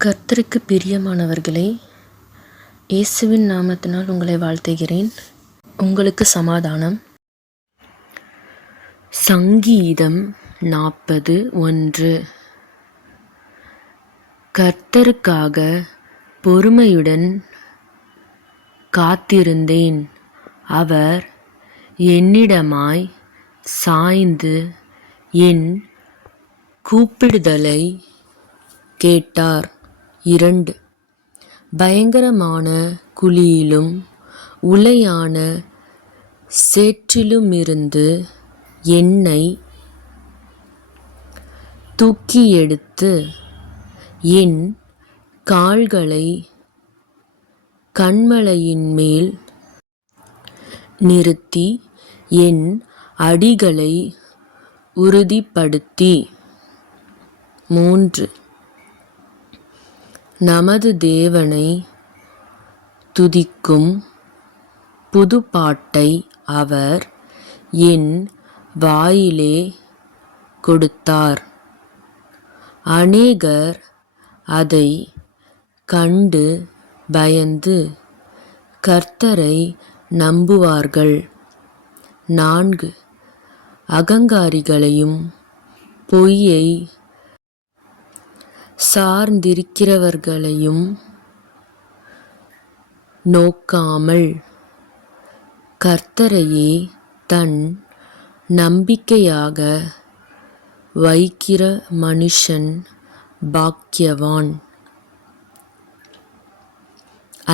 கர்த்தருக்கு பிரியமானவர்களே, இயேசுவின் நாமத்தினால் உங்களை வாழ்த்துகிறேன். உங்களுக்கு சமாதானம். சங்கீதம் 41. கர்த்தருக்காக பொறுமையுடன் காத்திருந்தேன். அவர் என்னிடமாய் சாய்ந்து என் கூப்பிடுதலை கேட்டார். 2. பயங்கரமான குழியிலும் உளையான சேற்றிலுமிருந்து என்னை தூக்கி எடுத்து என் கால்களை கன்மலையின் மேல் நிறுத்தி என் அடிகளை உறுதிப்படுத்தி. 3. நமது தேவனை துதிக்கும் புதுப்பாட்டை அவர் என் வாயிலே கொடுத்தார். அநேகர் அதை கண்டு பயந்து கர்த்தரை நம்புவார்கள். 4. அகங்காரிகளையும் பொய்யை சார்ந்திருக்கிறவர்களையும் நோக்காமல் கர்த்தரையே தன் நம்பிக்கையாக வைக்கிற மனுஷன் பாக்கியவான்.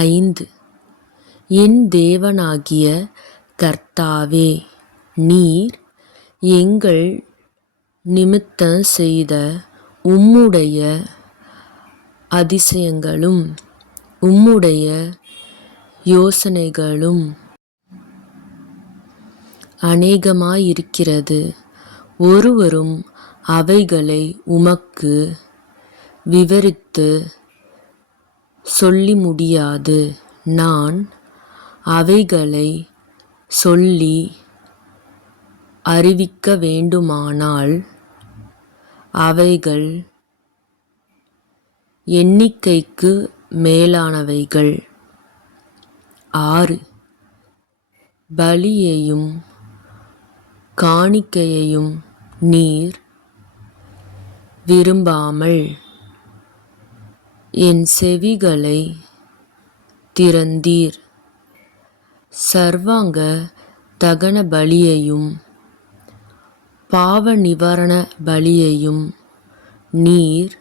5. என் தேவனாகிய கர்த்தாவே, நீர் எங்கள் நிமித்தம் செய்த உம்முடைய அதிசயங்களும் உம்முடைய யோசனைகளும் அநேகமாயிருக்கிறது. ஒருவரும் அவைகளை உமக்கு விவரித்து சொல்லி முடியாது. நான் அவைகளை சொல்லி அறிவிக்க வேண்டுமானால் அவைகள் எண்ணிக்கைக்கு மேலானவைகள். 6. பலியையும் காணிக்கையையும் நீர் விரும்பாமல் என் செவிகளை திறந்தீர். சர்வாங்க தகன பலியையும் பாவ நிவாரண பலியையும் நீர்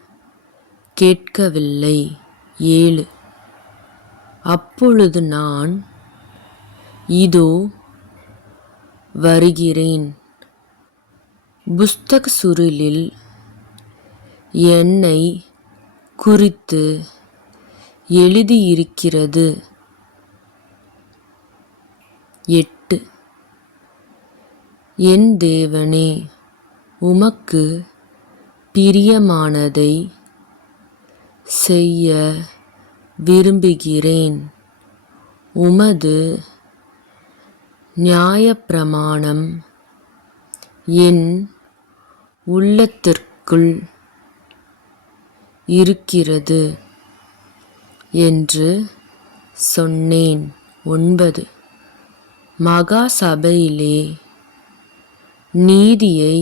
கேட்கவில்லை. 7. அப்பொழுது நான், இதோ வருகிறேன், புஸ்தக சுருளில் என்னை குறித்து எழுதியிருக்கிறது. 8. என் தேவனே, உமக்கு பிரியமானதை செய்ய விரும்புகிறேன். உமது நியாயப்பிரமாணம் என் உள்ளத்திற்குள் இருக்கிறது என்று சொன்னேன். 9. மகா சபையிலே நீதியை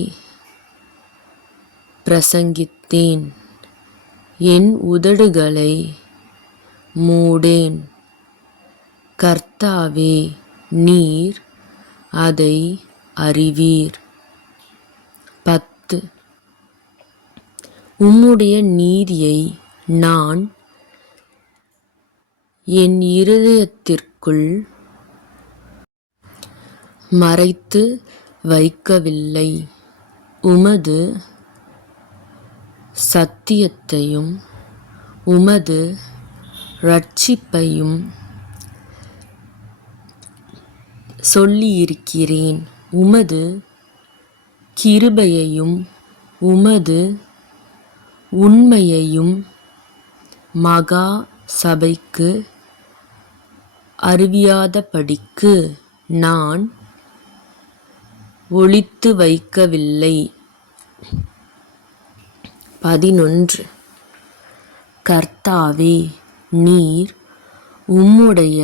பிரசங்கித்தேன். என் உதடுகளை மூடேன். கர்த்தாவே, நீர் அதை அறிவீர். 10. உம்முடைய நீதியை நான் என் இருதயத்திற்குள் மறைத்து வைக்கவில்லை. உமது சத்தியத்தையும் உமது இரட்சிப்பையும் சொல்லியிருக்கிறேன். உமது கிருபையையும் உமது உண்மையையும் மகா சபைக்கு அறிவியாதபடிக்கு நான் ஒளித்து வைக்கவில்லை. 11. கர்த்தாவே, நீர் உம்முடைய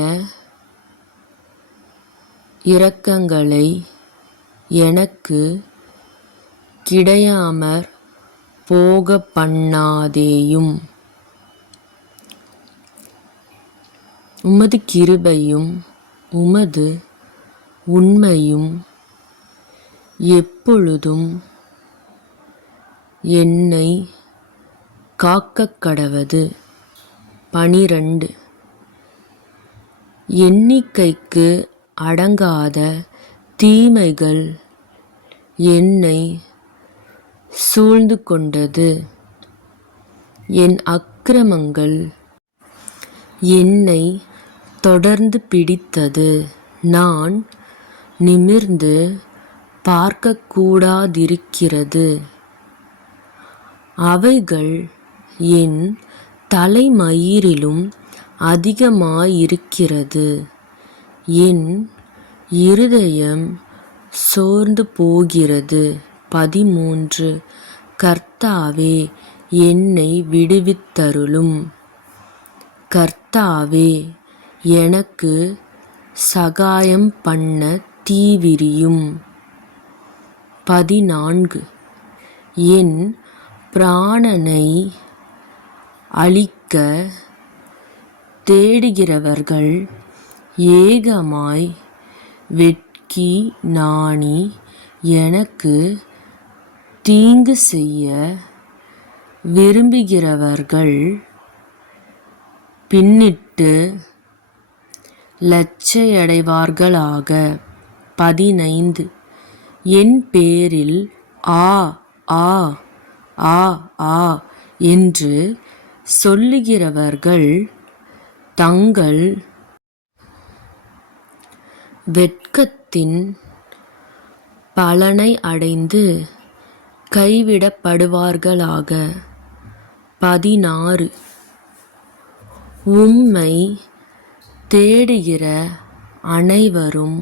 இரக்கங்களை எனக்கு கிடையாமற் போக பண்ணாதேயும். உமது கிருபையும் உமது உண்மையும் எப்பொழுதும் என்னை காக்கக் கடவது. 12 எண்ணிக்கைக்கு அடங்காத தீமைகள் என்னை சூழ்ந்து கொண்டது. என் அக்கிரமங்கள் என்னை தொடர்ந்து பிடித்தது. நான் நிமிர்ந்து பார்க்கக்கூடாதிருக்கிறது. அவைகள் என் தலைமயிரிலும் அதிகமாயிருக்கிறது. என் இருதயம் சோர்ந்து போகிறது. 13 கர்த்தாவே, என்னை விடுவித்தருளும். கர்த்தாவே, எனக்கு சகாயம் பண்ண தீவிரியும். 14 என் பிராணனை அழிக்க தேடுகிறவர்கள் ஏகமாய் வெட்கி நாணி எனக்கு தீங்கு செய்ய விரும்புகிறவர்கள் பின்னிட்டு லட்சையடைவார்களாக. 15 என் பேரில் ஆ ஆ ஆ ஆ என்று சொல்லுகிறவர்கள் தங்கள் வெட்கத்தின் பலனை அடைந்து கைவிடப்படுவார்களாக. 16 உம்மை தேடுகிற அனைவரும்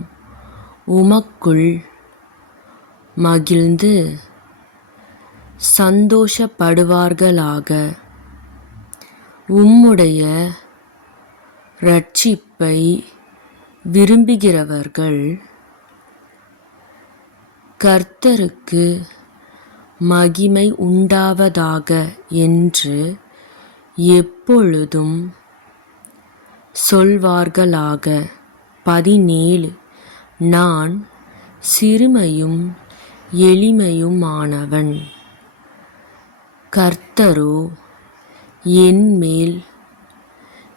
உமக்குள் மகிழ்ந்து சந்தோஷப்படுவார்களாக. உம்முடைய இரட்சிப்பை விரும்புகிறவர்கள் கர்த்தருக்கு மகிமை உண்டாவதாக என்று எப்பொழுதும் சொல்வார்களாக. 17 நான் சிறுமையும் எளிமையுமானவன். கர்த்தரோ என்மேல்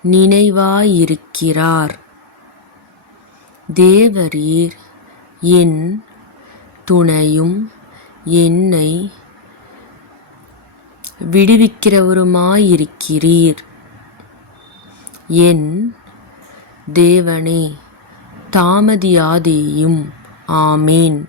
நினைவாயிருக்கிறார். தேவரீர் என் துணையும் என்னை விடுவிக்கிறவருமாயிருக்கிறீர். என் தேவனே, தாமதியாதேயும். ஆமேன்.